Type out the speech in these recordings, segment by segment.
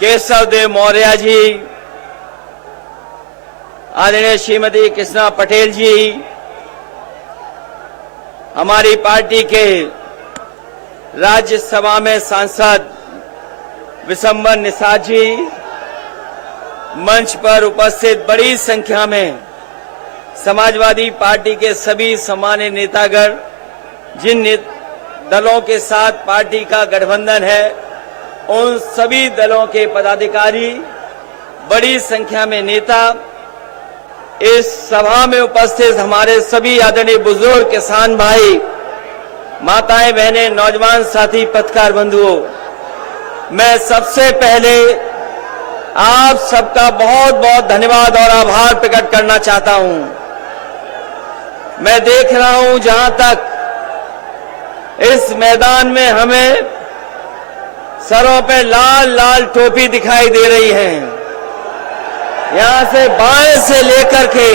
केशव देव मौर्य जी, आदरणीय श्रीमती कृष्णा पटेल जी, हमारी पार्टी के राज्यसभा में सांसद विशंबर निषाद जी, मंच पर उपस्थित बड़ी संख्या में समाजवादी पार्टी के सभी सम्मानित नेतागण, जिन दलों के साथ पार्टी का गठबंधन है, उन सभी दलों के पदाधिकारी, बड़ी संख्या में नेता, इस सभा में उपस्थित हमारे सभी आदरणीय बुजुर्ग किसान भाई, माताएं, बहनें, नौजवान साथी, पत्रकार बंधुओं, मैं सबसे पहले आप सबका बहुत बहुत धन्यवाद और आभार प्रकट करना चाहता हूं। मैं देख रहा हूं जहां तक इस मैदान में हमें सरों पे लाल लाल टोपी दिखाई दे रही है। यहां से बाएं से लेकर के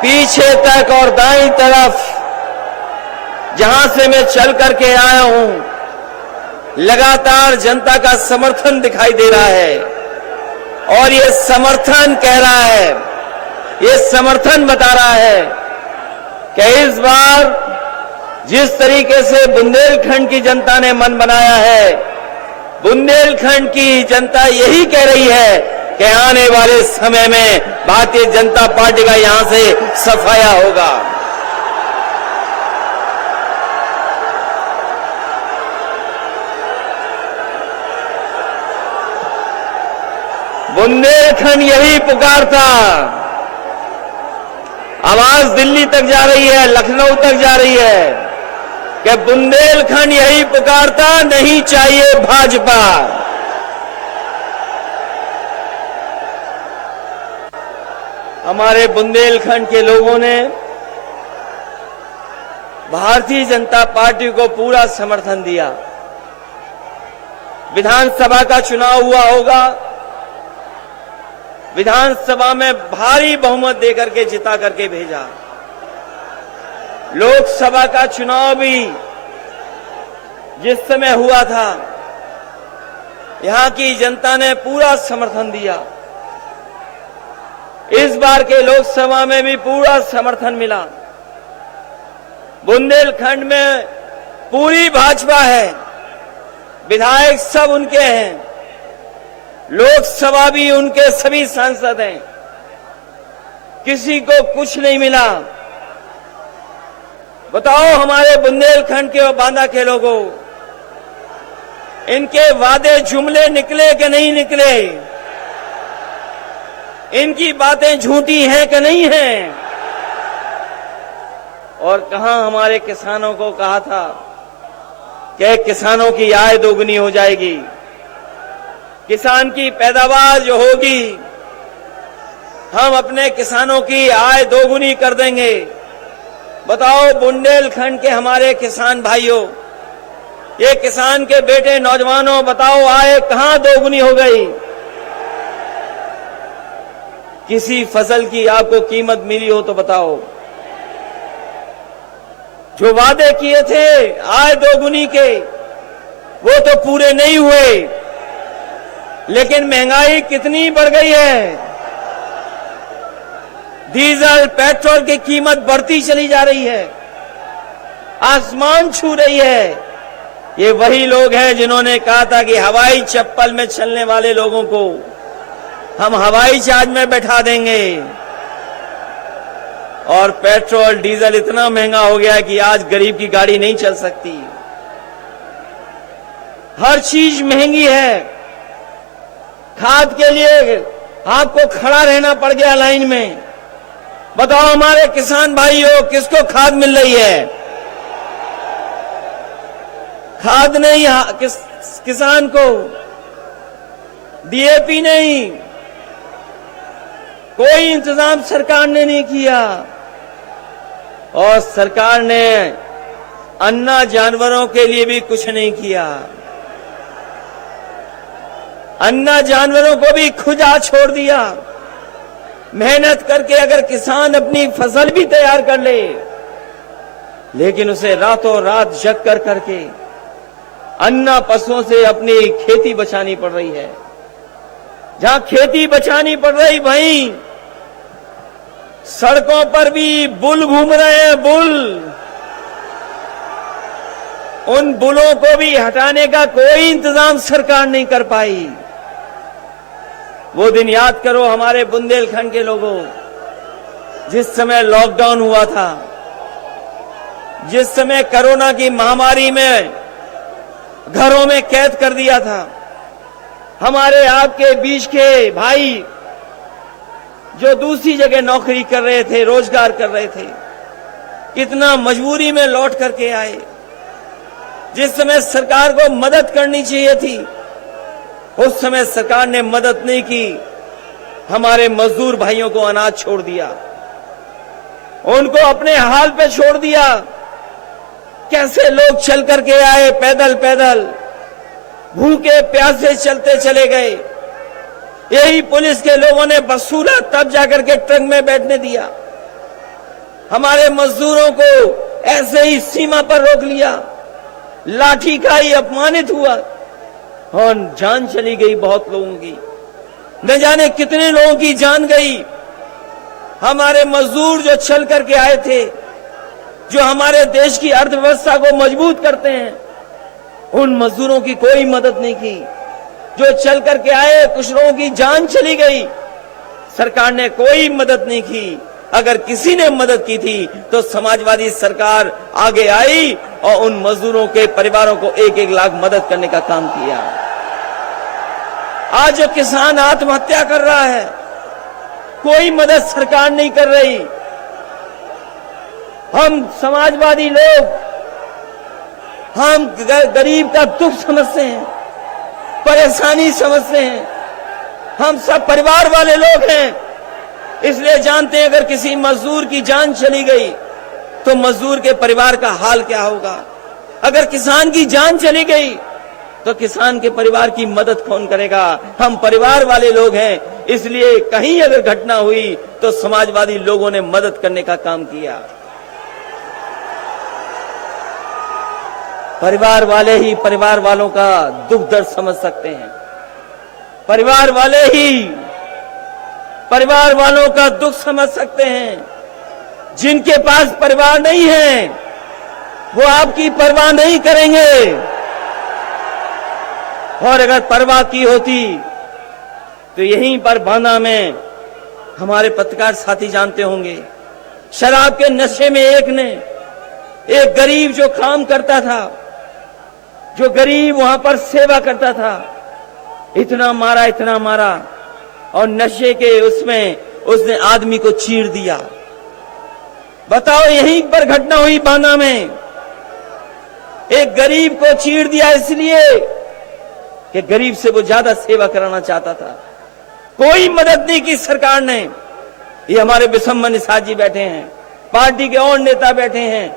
पीछे तक और दाईं तरफ जहां से मैं चल करके आया हूं, लगातार जनता का समर्थन दिखाई दे रहा है। और ये समर्थन कह रहा है, ये समर्थन बता रहा है कि इस बार जिस तरीके से बुंदेलखंड की जनता ने मन बनाया है, बुंदेलखंड की जनता यही कह रही है कि आने वाले समय में भारतीय जनता पार्टी का यहां से सफाया होगा। बुंदेलखंड यही पुकारता, आवाज दिल्ली तक जा रही है, लखनऊ तक जा रही है कि बुंदेलखंड यही पुकारता, नहीं चाहिए भाजपा। हमारे बुंदेलखंड के लोगों ने भारतीय जनता पार्टी को पूरा समर्थन दिया। विधानसभा का चुनाव हुआ होगा, विधानसभा में भारी बहुमत देकर के जिता करके भेजा। लोकसभा का चुनाव भी जिस समय हुआ था, यहां की जनता ने पूरा समर्थन दिया। इस बार के लोकसभा में भी पूरा समर्थन मिला। बुंदेलखंड में पूरी भाजपा है, विधायक सब उनके हैं, लोकसभा भी उनके सभी सांसद हैं, किसी को कुछ नहीं मिला। बताओ हमारे बुंदेलखंड के और बांदा के लोगों, इनके वादे जुमले निकले कि नहीं निकले? इनकी बातें झूठी हैं कि नहीं हैं? और कहां हमारे किसानों को कहा था कि किसानों की आय दोगुनी हो जाएगी, किसान की पैदावार जो होगी, हम अपने किसानों की आय दोगुनी कर देंगे। बताओ बुंदेलखंड के हमारे किसान भाइयों, ये किसान के बेटे नौजवानों, बताओ आय कहां दोगुनी हो गई? किसी फसल की आपको कीमत मिली हो तो बताओ। जो वादे किए थे आय दोगुनी के, वो तो पूरे नहीं हुए। लेकिन महंगाई कितनी बढ़ गई है, डीजल पेट्रोल की कीमत बढ़ती चली जा रही है, आसमान छू रही है। ये वही लोग हैं जिन्होंने कहा था कि हवाई चप्पल में चलने वाले लोगों को हम हवाई जहाज में बैठा देंगे। और पेट्रोल डीजल इतना महंगा हो गया है कि आज गरीब की गाड़ी नहीं चल सकती। हर चीज महंगी है। खाद के लिए आपको खड़ा रहना पड़ गया लाइन में। बताओ हमारे किसान भाइयों, किसको खाद मिल रही है? खाद नहीं किसान को, डीएपी नहीं, कोई इंतजाम सरकार ने नहीं किया। और सरकार ने अन्ना जानवरों के लिए भी कुछ नहीं किया। अन्ना जानवरों को भी खुदा छोड़ दिया। मेहनत करके अगर किसान अपनी फसल भी तैयार कर ले, लेकिन उसे रातों रात जग कर करके अन्ना पशुओं से अपनी खेती बचानी पड़ रही है। जहां खेती बचानी पड़ रही, वहीं सड़कों पर भी बुल घूम रहे हैं, बुल। उन बुलों को भी हटाने का कोई इंतजाम सरकार नहीं कर पाई। वो दिन याद करो हमारे बुंदेलखंड के लोगों, जिस समय लॉकडाउन हुआ था, जिस समय कोरोना की महामारी में घरों में कैद कर दिया था। हमारे आपके बीच के भाई जो दूसरी जगह नौकरी कर रहे थे, रोजगार कर रहे थे, कितना मजबूरी में लौट करके आए। जिस समय सरकार को मदद करनी चाहिए थी, उस समय सरकार ने मदद नहीं की। हमारे मजदूर भाइयों को अनाज छोड़ दिया, उनको अपने हाल पे छोड़ दिया। कैसे लोग चल करके आए, पैदल पैदल, भूखे प्यासे चलते चले गए। यही पुलिस के लोगों ने वसूला, तब जाकर के ट्रक में बैठने दिया। हमारे मजदूरों को ऐसे ही सीमा पर रोक लिया, लाठी का ही अपमानित हुआ और जान चली गई बहुत लोगों की। न जाने कितने लोगों की जान गई। हमारे मजदूर जो चल करके आए थे, जो हमारे देश की अर्थव्यवस्था को मजबूत करते हैं, उन मजदूरों की कोई मदद नहीं की। जो चल करके आए, कुछ लोगों की जान चली गई, सरकार ने कोई मदद नहीं की। अगर किसी ने मदद की थी तो समाजवादी सरकार आगे आई और उन मजदूरों के परिवारों को 1-1 लाख मदद करने का काम किया। आज जो किसान आत्महत्या कर रहा है, कोई मदद सरकार नहीं कर रही। हम समाजवादी लोग, हम गरीब का दुख समझते हैं, परेशानी समझते हैं। हम सब परिवार वाले लोग हैं, इसलिए जानते हैं अगर किसी मजदूर की जान चली गई तो मजदूर के परिवार का हाल क्या होगा। अगर किसान की जान चली गई तो किसान के परिवार की मदद कौन करेगा। हम परिवार वाले लोग हैं, इसलिए कहीं अगर घटना हुई तो समाजवादी लोगों ने मदद करने का काम किया। परिवार वाले ही परिवार वालों का दुख दर्द समझ सकते हैं। परिवार वाले ही परिवार वालों का दुख समझ सकते हैं। जिनके पास परिवार नहीं है, वो आपकी परवाह नहीं करेंगे। और अगर परवाह की होती तो यहीं पर बांदा में हमारे पत्रकार साथी जानते होंगे, शराब के नशे में एक गरीब जो काम करता था, जो गरीब वहां पर सेवा करता था, इतना मारा और नशे के उसमें उसने आदमी को चीर दिया। बताओ, यहीं पर घटना हुई बांदा में। एक गरीब को चीर दिया इसलिए कि गरीब से वो ज्यादा सेवा कराना चाहता था। कोई मदद नहीं की सरकार ने। ये हमारे विशंबर निषाद जी बैठे हैं, पार्टी के और नेता बैठे हैं।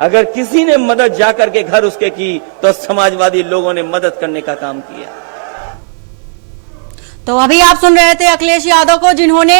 अगर किसी ने मदद जाकर के घर उसके की तो समाजवादी लोगों ने मदद करने का काम किया। तो अभी आप सुन रहे थे अखिलेश यादव को, जिन्होंने